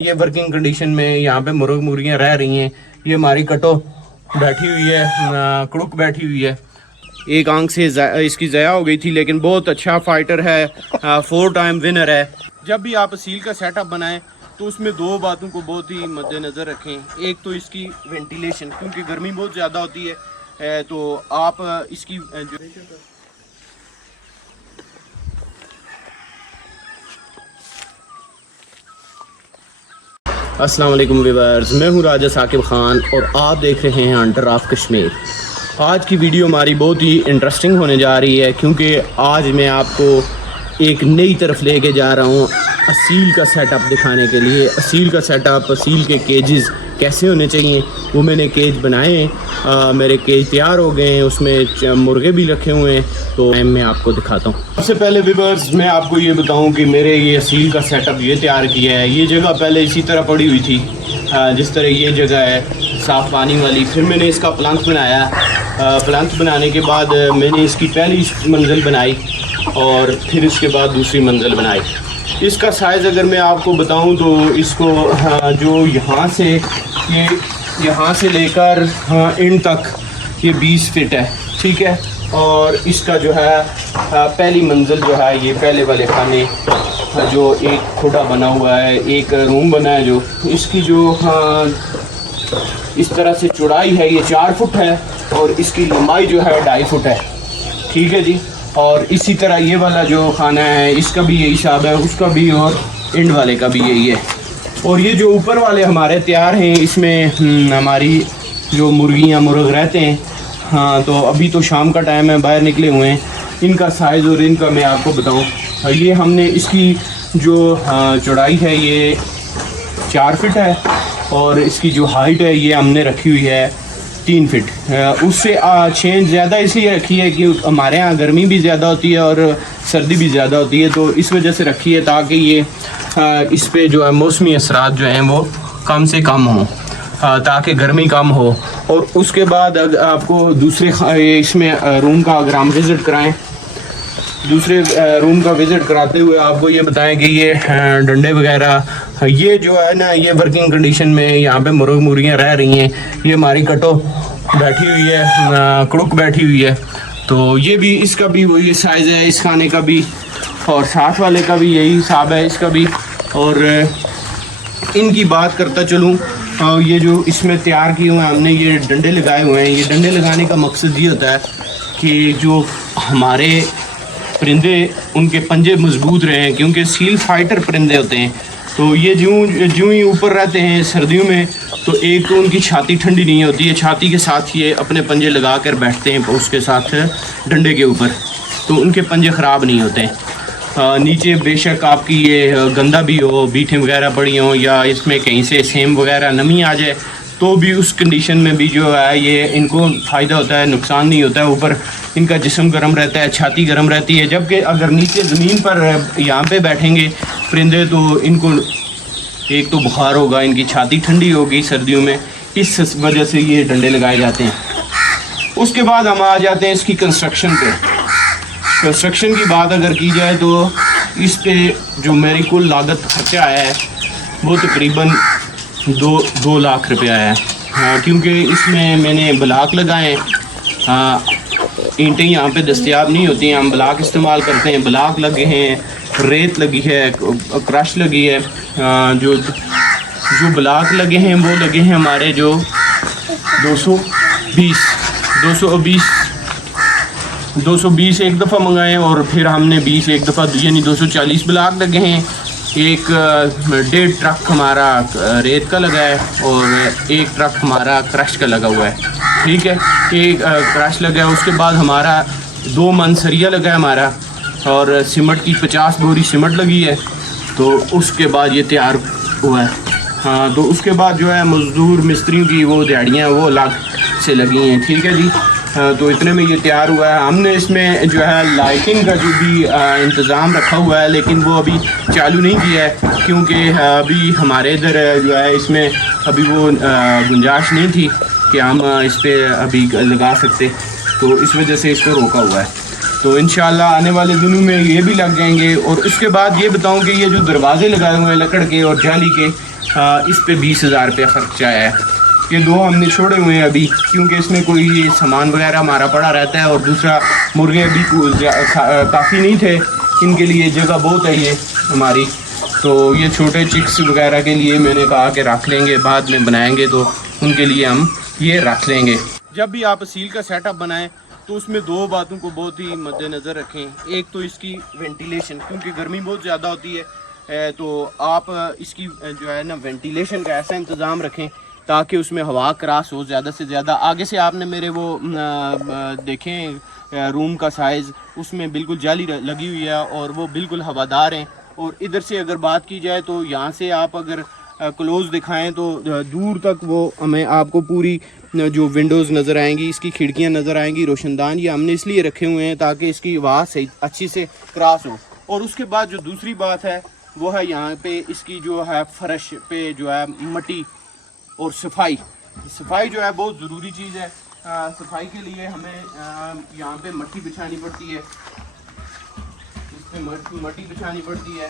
ये working condition में यहाँ पे मुर्गियाँ रह रही हैं। ये हमारी कटो बैठी हुई है, क्रुक बैठी हुई है। एक आंख से इसकी ज़या हो गई थी, लेकिन बहुत अच्छा फाइटर है, 4 टाइम विनर है। जब भी आप सील का सेटअप बनाएं तो उसमें 2 बातों को बहुत ही मद्देनज़र रखें। एक तो इसकी वेंटिलेशन, क्योंकि गर्मी बहुत ज़्यादा होती है, तो आप इसकी जो अस्सलाम वालेकुम व्यूअर्स, मैं हूं राजा साकिब ख़ान और आप देख रहे हैं हंटर ऑफ कश्मीर। आज की वीडियो हमारी बहुत ही इंटरेस्टिंग होने जा रही है, क्योंकि आज मैं आपको एक नई तरफ लेके जा रहा हूं असील का सेटअप दिखाने के लिए। असील का सेटअप, असील के केजेस कैसे होने चाहिए, वो मैंने केज बनाए हैं। मेरे केज तैयार हो गए हैं, उसमें मुर्गे भी रखे हुए हैं, तो मैं आपको दिखाता हूँ। सबसे पहले व्यूअर्स मैं आपको ये बताऊँ कि मेरे ये असील का सेटअप ये तैयार किया है। ये जगह पहले इसी तरह पड़ी हुई थी, जिस तरह ये जगह है साफ़ पानी वाली। फिर मैंने इसका प्लंक बनाया। प्लंक बनाने के बाद मैंने इसकी पहली मंजिल बनाई और फिर इसके बाद दूसरी मंजिल बनाई। इसका साइज़ अगर मैं आपको बताऊं तो इसको जो यहाँ से लेकर इन तक ये 20 फीट है, ठीक है। और इसका जो है पहली मंजिल जो है, ये पहले वाले खाने जो एक खुदा बना हुआ है, एक रूम बना है, जो इसकी जो इस तरह से चौड़ाई है ये 4 फुट है और इसकी लंबाई जो है 2.5 फुट है, ठीक है जी। और इसी तरह ये वाला जो खाना है इसका भी यही हिसाब है, उसका भी और इंड वाले का भी यही है। और ये जो ऊपर वाले हमारे तैयार हैं, इसमें हमारी जो मुर्गियाँ मुर्ग रहते हैं। हाँ, तो अभी तो शाम का टाइम है, बाहर निकले हुए हैं। इनका साइज़ और इनका मैं आपको बताऊँ, ये हमने इसकी जो चौड़ाई है ये 4 फीट है और इसकी जो हाइट है ये हमने रखी हुई है 3 फीट। उससे चेंज ज़्यादा इसलिए रखी है कि हमारे यहाँ गर्मी भी ज़्यादा होती है और सर्दी भी ज़्यादा होती है, तो इस वजह से रखी है ताकि ये इस पे जो है मौसमी असरात जो हैं वो कम से कम हों, ताकि गर्मी कम हो। और उसके बाद अगर आपको दूसरे इसमें रूम का अगर हम विज़िट कराएँ, दूसरे रूम का विज़िट कराते हुए आपको ये बताएं कि ये डंडे वगैरह ये जो है ना, ये वर्किंग कंडीशन में यहाँ पे मुर्गियाँ रह रही हैं। ये हमारी कटो बैठी हुई है, क्रुक बैठी हुई है, तो ये भी, इसका भी वही साइज़ है, इस खाने का भी और साथ वाले का भी यही हिसाब है, इसका भी। और इनकी बात करता चलूँ, ये जो इसमें तैयार किए हुए हैं हमने, ये डंडे लगाए हुए हैं। ये डंडे लगाने का मकसद ये होता है कि जो हमारे परिंदे, उनके पंजे मजबूत रहें, क्योंकि सील फाइटर परिंदे होते हैं। तो ये ज्यों ही ऊपर रहते हैं सर्दियों में, तो एक तो उनकी छाती ठंडी नहीं होती है, छाती के साथ ये अपने पंजे लगा कर बैठते हैं उसके साथ डंडे के ऊपर, तो उनके पंजे ख़राब नहीं होते हैं। नीचे बेशक आपकी ये गंदा भी हो, बीठें वगैरह पड़ी हों, या इसमें कहीं से सेम वगैरह नमी आ जाए, तो भी उस कंडीशन में भी जो है ये इनको फ़ायदा होता है, नुकसान नहीं होता है। ऊपर इनका जिस्म गर्म रहता है, छाती गर्म रहती है, जबकि अगर नीचे ज़मीन पर यहाँ पे बैठेंगे परिंदे तो इनको एक तो बुखार होगा, इनकी छाती ठंडी होगी सर्दियों में, इस वजह से ये डंडे लगाए जाते हैं। उसके बाद हम आ जाते हैं इसकी कंस्ट्रक्शन पे। कंस्ट्रक्शन की बात अगर की जाए तो इस पे जो मेरी कुल लागत खर्चा आया है वो तकरीबन 2 लाख रुपया है। हाँ, क्योंकि इसमें मैंने ब्लॉक लगाए हैं, ईंटें यहाँ पे दस्तयाब नहीं होती हैं, हम ब्लॉक इस्तेमाल करते हैं। ब्लॉक लगे हैं, रेत लगी है, क्रश लगी है। जो ब्लॉक लगे हैं वो लगे हैं हमारे जो 220 एक दफ़ा मंगाए, और फिर हमने 20 एक दफ़ा, यानी 240 ब्लॉक लगे हैं। एक 1.5 ट्रक हमारा रेत का लगा है और 1 ट्रक हमारा क्रश का लगा हुआ है, ठीक है। एक क्रश लगा है, उसके बाद हमारा 2 मन सरिया लगा है हमारा, और सीमेंट की 50 बोरी सीमेंट लगी है। तो उसके बाद ये तैयार हुआ है। हाँ, तो उसके बाद जो है मज़दूर मिस्त्रियों की वो दिहाड़ियाँ वो अलग से लगी हैं, ठीक है जी। तो इतने में ये तैयार हुआ है। हमने इसमें जो है लाइटिंग का जो भी इंतज़ाम रखा हुआ है, लेकिन वो अभी चालू नहीं किया है, क्योंकि अभी हमारे इधर जो है इसमें अभी वो गुंजाइश नहीं थी कि हम इस पर अभी लगा सकते, तो इस वजह से इसको रोका हुआ है। तो इंशाल्लाह आने वाले दिनों में ये भी लग जाएंगे। और उसके बाद ये बताऊं कि ये जो दरवाजे लगाए हुए हैं लकड़ के और जाली के, इस पे 20,000 रुपये खर्चा है। ये दो हमने छोड़े हुए हैं अभी, क्योंकि इसमें कोई ये सामान वगैरह हमारा पड़ा रहता है, और दूसरा मुर्गे अभी काफ़ी नहीं थे, इनके लिए जगह बहुत है ये हमारी। तो ये छोटे चिक्स वगैरह के लिए मैंने कहा कि रख लेंगे, बाद में बनाएंगे तो उनके लिए हम ये रख लेंगे। जब भी आप सील का सेटअप बनाएं तो उसमें दो बातों को बहुत ही मद्देनज़र रखें। एक तो इसकी वेंटिलेशन, क्योंकि गर्मी बहुत ज़्यादा होती है, तो आप इसकी जो है ना वेंटिलेशन का ऐसा इंतज़ाम रखें ताकि उसमें हवा क्रॉस हो ज़्यादा से ज़्यादा। आगे से आपने मेरे वो देखें रूम का साइज़, उसमें बिल्कुल जाली लगी हुई है और वो बिल्कुल हवादार हैं। और इधर से अगर बात की जाए तो यहाँ से आप अगर क्लोज़ दिखाएं तो दूर तक वो हमें आपको पूरी जो विंडोज़ नज़र आएंगी, इसकी खिड़कियाँ नज़र आएंगी। रोशनदान ये हमने इसलिए रखे हुए हैं ताकि इसकी हवा सही अच्छी से क्रॉस हो। और उसके बाद जो दूसरी बात है वो है यहाँ पे इसकी जो है फर्श पे जो है मट्टी और सफाई जो है बहुत ज़रूरी चीज़ है। सफाई के लिए हमें यहाँ पे मट्टी बिछानी पड़ती है, इस पे मट्टी बिछानी पड़ती है।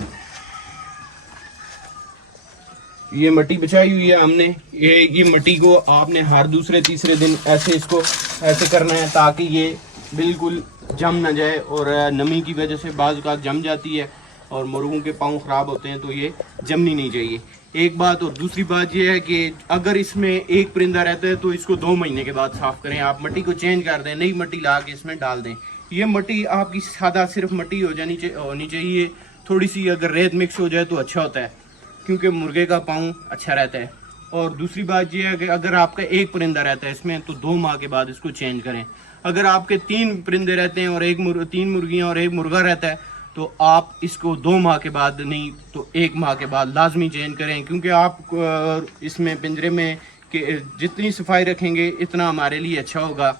ये मट्टी बिछाई हुई है हमने। ये मट्टी को आपने हर दूसरे तीसरे दिन ऐसे इसको ऐसे करना है ताकि ये बिल्कुल जम ना जाए, और नमी की वजह से बाज़ औक़ात जम जाती है और मुर्गों के पाँव ख़राब होते हैं, तो ये जमनी नहीं चाहिए, एक बात। और दूसरी बात ये है कि अगर इसमें एक परिंदा रहता है तो इसको 2 महीने के बाद साफ़ करें। आप मट्टी को चेंज कर दें, नई मट्टी ला के इसमें डाल दें। ये मट्टी आपकी सादा सिर्फ मट्टी होनी चाहिए, थोड़ी सी अगर रेत मिक्स हो जाए तो अच्छा होता है, क्योंकि मुर्गे का पाँव अच्छा रहता है। और दूसरी बात यह है कि अगर आपका एक परिंदा रहता है इसमें तो 2 माह के बाद इसको चेंज करें। अगर आपके 3 परिंदे रहते हैं और 3 मुर्गियाँ और 1 मुर्गा रहता है तो आप इसको 2 माह के बाद नहीं तो 1 माह के बाद लाजमी चेंज करें, क्योंकि आप इसमें पिंजरे में कि जितनी सफाई रखेंगे इतना हमारे लिए अच्छा होगा।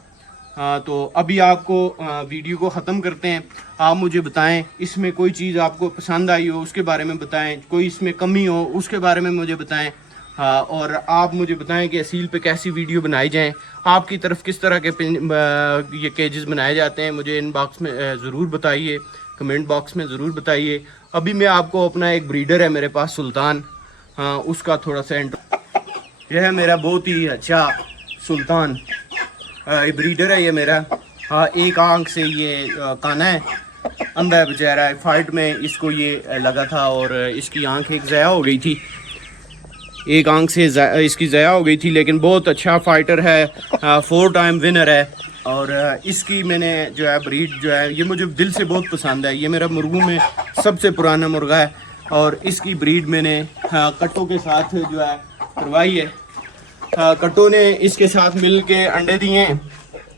तो अभी आपको वीडियो को ख़त्म करते हैं। आप मुझे बताएं इसमें कोई चीज़ आपको पसंद आई हो उसके बारे में बताएं, कोई इसमें कमी हो उसके बारे में मुझे बताएं। और आप मुझे बताएं कि असील पे कैसी वीडियो बनाई जाएं, आपकी तरफ किस तरह के ये केजेस बनाए जाते हैं, मुझे इनबॉक्स में ज़रूर बताइए, कमेंट बॉक्स में ज़रूर बताइए। अभी मैं आपको अपना एक ब्रीडर है मेरे पास सुल्तान, उसका थोड़ा सा यह है मेरा बहुत ही अच्छा सुल्तान ब्रीडर है ये मेरा। एक आंख से ये काना है, अंधा है बेचारा, फाइट में इसको ये लगा था और इसकी आंख एक ज़या हो गई थी, एक आंख से इसकी ज़या हो गई थी, लेकिन बहुत अच्छा फाइटर है, 4 टाइम विनर है। और इसकी मैंने जो है ब्रीड जो है ये मुझे दिल से बहुत पसंद है, ये मेरा मुर्गों में सबसे पुराना मुर्गा है। और इसकी ब्रीड मैंने कट्टों के साथ जो है करवाई है। कट्टों ने इसके साथ मिल के अंडे दिए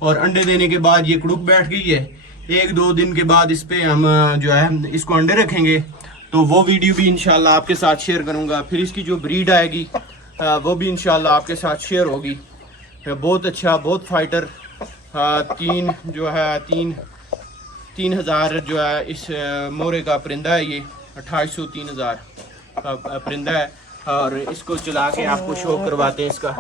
और अंडे देने के बाद ये कुड़ुक बैठ गई है। 1-2 दिन के बाद इस पे हम जो है इसको अंडे रखेंगे, तो वो वीडियो भी इंशाल्लाह आपके साथ शेयर करूंगा। फिर इसकी जो ब्रीड आएगी वो भी इंशाल्लाह आपके साथ शेयर होगी। बहुत अच्छा, बहुत फाइटर, 3,000 जो है इस मोरे का परिंदा है, ये 2800-3,000 का परिंदा है। और इसको चला के आपको शो करवाते हैं इसका।